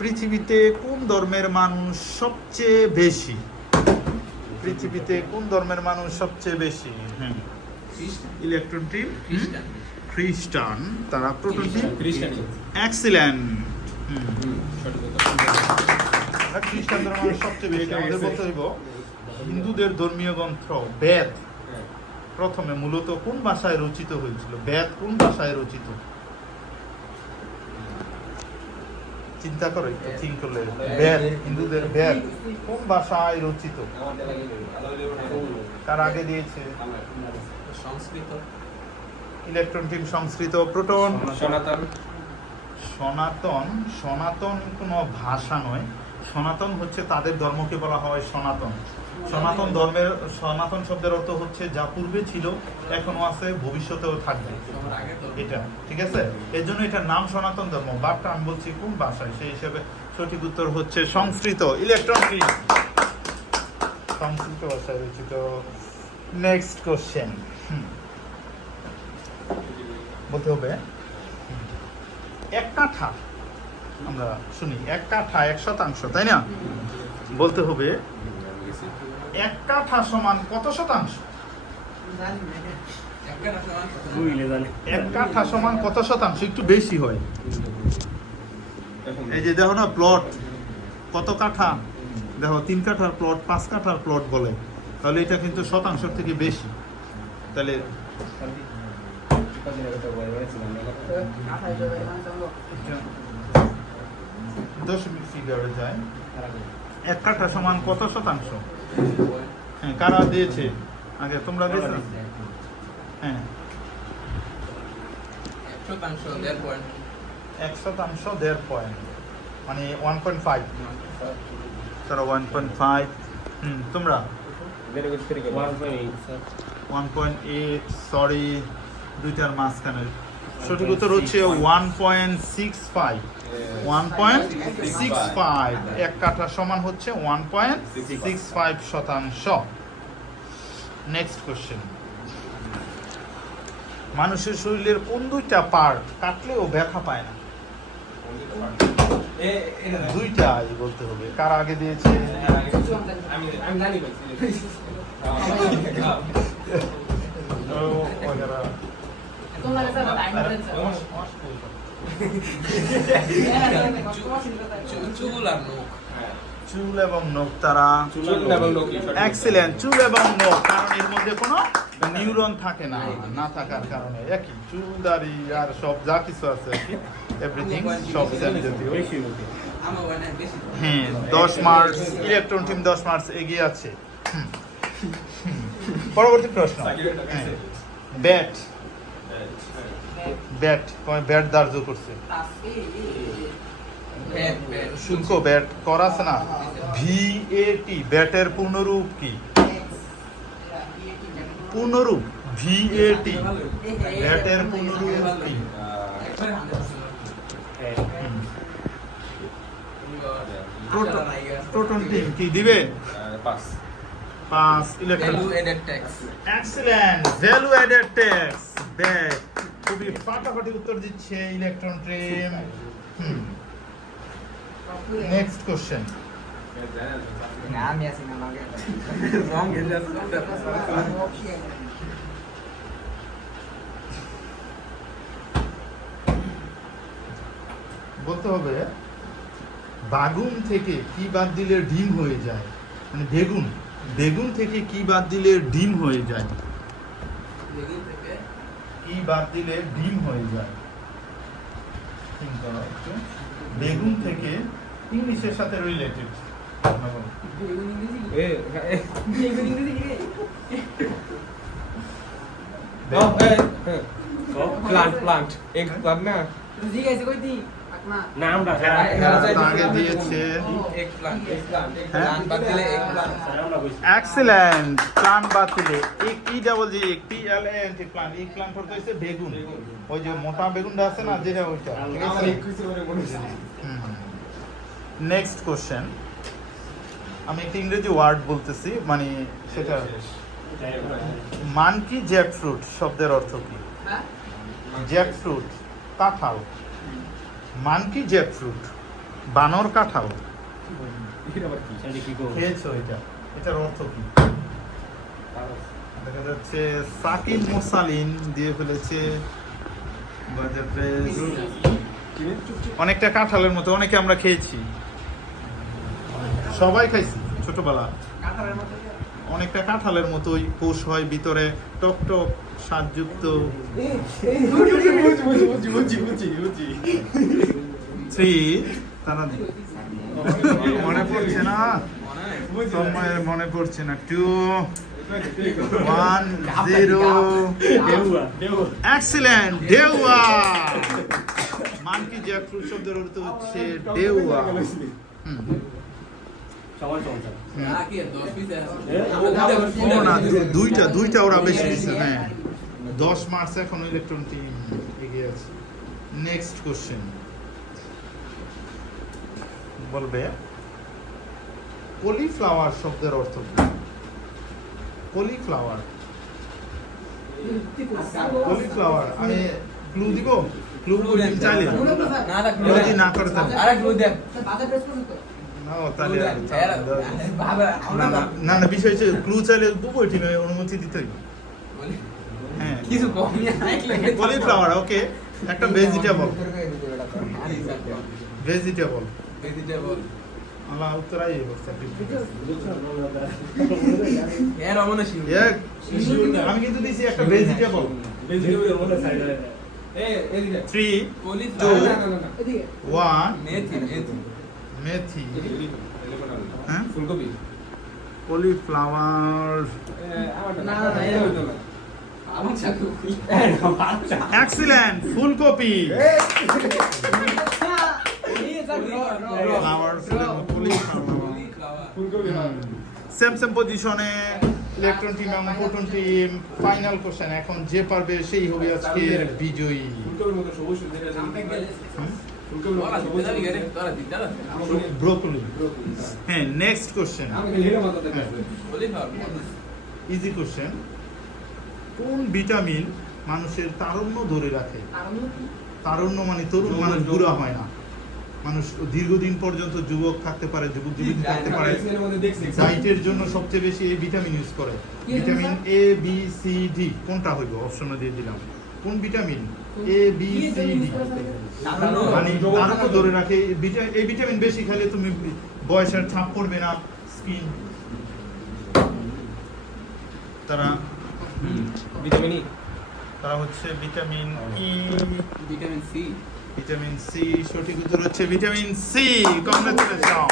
পৃথিবীতে কোন ধর্মের মানুষ সবচেয়ে বেশি? পৃথিবীতে কোন ধর্মের মানুষ সবচেয়ে বেশি? ইলেকট্রন টিম খ্রিস্টান, তারা প্রোটন টিম এক্সিলেন্ট। খ্রিস্টান ধর্মের মানুষ সবচেয়ে বেশি। আমাদের বলতে হইব হিন্দুদের ধর্মীয় গ্রন্থ বেদ প্রথমে মূলত কোন ভাষায় রচিত হয়েছিল? বেদ কোন ভাষায় রচিত? চিন্তা করো একটু, থিঙ্ক করলে। বেদ, হিন্দুদের বেদ কোন ভাষায় রচিত? কার আগে দিয়েছে? সংস্কৃত। ইলেকট্রন টিম সংস্কৃত। প্রোটন সনাতন। সনাতন, সনাতন কোনো ভাষা নয়। সনাতন হচ্ছে তাদের ধর্মকে বলা হয় সনাতন। সনাতন ধর্মের, সনাতন শব্দের অর্থ হচ্ছে যা পূর্বে ছিল, এখনো আছে, ভবিষ্যতেও থাকবে, এটা ঠিক আছে। এর জন্য এটার নাম সনাতন ধর্ম। বাট আমি বলছি কোন ভাষায়, সেই হিসেবে সঠিক উত্তর হচ্ছে সংস্কৃত। ইলেকট্রন টিম সংস্কৃত ভাষায় রচিত। নেক্সট কোশ্চেন বলতে হবে এক কাঠা। আমরা শুনি এক কাঠা 1%, তাই না? বলতে হবে এক কাঠা সমান কত শতাংশ? এক কাঠা সমান কত শতাংশ? একটু বেশি হয়। এই যে দেখো না প্লট, কত কাঠা? দেখো 3 কাঠার প্লট, 5 কাঠার প্লট বলে, তাহলে এটা কিন্তু শতাংশ থেকে বেশি। তাহলে দশমিক ফিগারে যায়। এক কাঠা সমান কত শতাংশ? হ্যাঁ, কারা দিয়েছে আগে? তোমরা দিয়েছো? হ্যাঁ, 1% 1.5 পয়েন্ট, মানে 1.5। তারা 1.5। তোমরা 1.8। সরি, দুইটার মাঝখানে সঠিক উত্তর হচ্ছে 1.65। 1.65 এক কাঠা সমান হচ্ছে 1.65 শতাংশ। নেক্সট কোশ্চেন, মানুষের শরীরের কোন দুইটা পার্ট কাটলেও ব্যথা পায় না? দুইটাই বলতে হবে। কার আগে দিয়েছে? চুল এবং নখ। তারা এক্সিলেন্ট, চুল এবং নখ, কারণ এর মধ্যে কোনো নিউরন থাকে না, না থাকার কারণে একই। চুল, দাড়ি আর সব যা কিছু আছে আর কি, এভরিথিং সব সেম জাতীয়। হ্যাঁ, 10 মার্কস। ইলেকট্রন টিম 10 মার্কস এগিয়ে আছে। পরবর্তী প্রশ্ন, ব্যাট। ব্যাট ব্যাট ধার্য করছে শুল্ক, ব্যাট করা আছে না? VAT, ব্যাটের পূর্ণরূপ কি? পূর্ণরূপ VAT, ব্যাটের পূর্ণরূপ কি? প্রোটন টিম কি দিবে? 5। Electron excellent, value added tax. Bat খুবই ফাটাফাটি উত্তর দিচ্ছে ইলেকট্রন টিম। নেক্সট কোশ্চেন, বলতে হবে বাগুন থেকে কি বাদ দিলে ডিম হয়ে যায়? মানে বেগুন, বেগুন থেকে কি বাদ দিলে ডিম হয়ে যায়? কি বাদ দিলে ডিম হয়ে যায়? বেগুন থেকে ইংলিশের সাথে রিলেটেড। প্লান্ট এগ প্লান্ট না? নামটা আগে দিয়েছে এক্সিলেন্ট। প্লান্ট বাদ দিলে PLANT, প্লান্ট। এই প্লান্ট হতে হচ্ছে বেগুন, ওই যে মোটা বেগুনটা আছে না, যেটা ওইটা, ঠিক আছে? নেক্সট কোশ্চেন, আমি একটা ইংরেজি ওয়ার্ড বলতেছি, মানে সেটা মানকি জ্যাকফ্রুট শব্দের অর্থ কি? জ্যাকফ্রুট, কাঁঠাল। মানকি জ্যাকফ্রুট বানর কাঁঠাল এটা আবার কি? এটা কি গো? খেয়েছো এটা? এটার অর্থ কি? দেখা যাচ্ছে সাকিব মোসালিন দিয়ে ফেলেছে বাজার প্রেস। অনেকটা কাঁঠালের মতো, অনেকে আমরা খেয়েছি, সবাই খাইছি ছোটবেলা। অনেকটা কাঁঠালের মতোই, কোষ হয় ভিতরে, টক টক স্বাদযুক্ত। থ্রি, তারা মনে পড়ছে না, সময়ের মনে পড়ছে না। 2 1 0। এক্সিলেন্ট, ডেউয়া। মানকি জ্যাকফ্রুট শব্দের অর্থ হচ্ছে ডেউয়া। সবার সংসার। ও না, দুইটা ওরা বেশি দিচ্ছে। হ্যাঁ, 10 মার্চ এখন ইলেকট্রন টিম এগিয়ে আছে। নেক্সট কোশ্চেন বলবে কলিফ্লাওয়ার শব্দের অর্থ কি? Cauliflower, cauliflower. আমি ক্লু দিব? ক্লু চাইলে যদি না করে তাহলে না, তাহলে না না, বিষয় হচ্ছে ক্লু চাইলে উভয় টিমে অনুমতি দিতে হবে। হ্যাঁ, কিছু কম কলিফ্লাওয়ার। ওকে, একটা ভেজিটেবল। ভেজিটেবল ভেজিটেবল আল্লাহ উত্তরাই বলছে। এর অমনসি আমি কিন্তু দিছি একটা ভেজিটেবল। ভেজিটেবল মনে সাইড হয়। এদিকে 3 কলিফ্লাওয়ার 2 1 মেথি মেথি মেথি। হ্যাঁ, ফুলকপি কলিফ্লাওয়ার। আমার চাকু এক্সিলেন্ট, ফুলকপি। ফ্লাওয়ার, ফুলকপি হয়। সেম পজিশনে ইলেকট্রন টিম এবং প্রোটন টিম। ফাইনাল কোশ্চেন, এখন যে পারবে সেই হবে আজকের বিজয়ী। ফুলকপির মতো সবুজ যেটা জানি। ফুলকপির মতো সবুজ ব্রোকলি। হ্যাঁ, নেক্সট কোশ্চেন, আমি হিরো মতো দেখতে। Easy question. কোন ভিটামিন মানুষের তারুণ্য ধরে রাখে? তারুণ্য মানে তরুণ মানুষ বুড়া হয় না, মানুষ দীর্ঘদিন পর্যন্ত যুবক থাকতে পারে, যুবক জীবিত থাকতে পারে। এর মধ্যে দেখছি। ডায়েটের জন্য সবচেয়ে বেশি এই ভিটামিন ইউজ করে। Vitamin A B C D কোনটা হইব? অপশন দিয়ে দিলাম। কোন vitamin? A B C D. মানে তারুণ্য ধরে রাখে। এই ভিটামিন বেশি খেলে তুমি বয়সের ছাপ পড়বে না, স্কিন। তারা ভিটামিন ই তারা হচ্ছে vitamin E, vitamin C vitamin C. সঠিক উত্তর হচ্ছে ভিটামিন সি। কংগ্রেচুলেশন।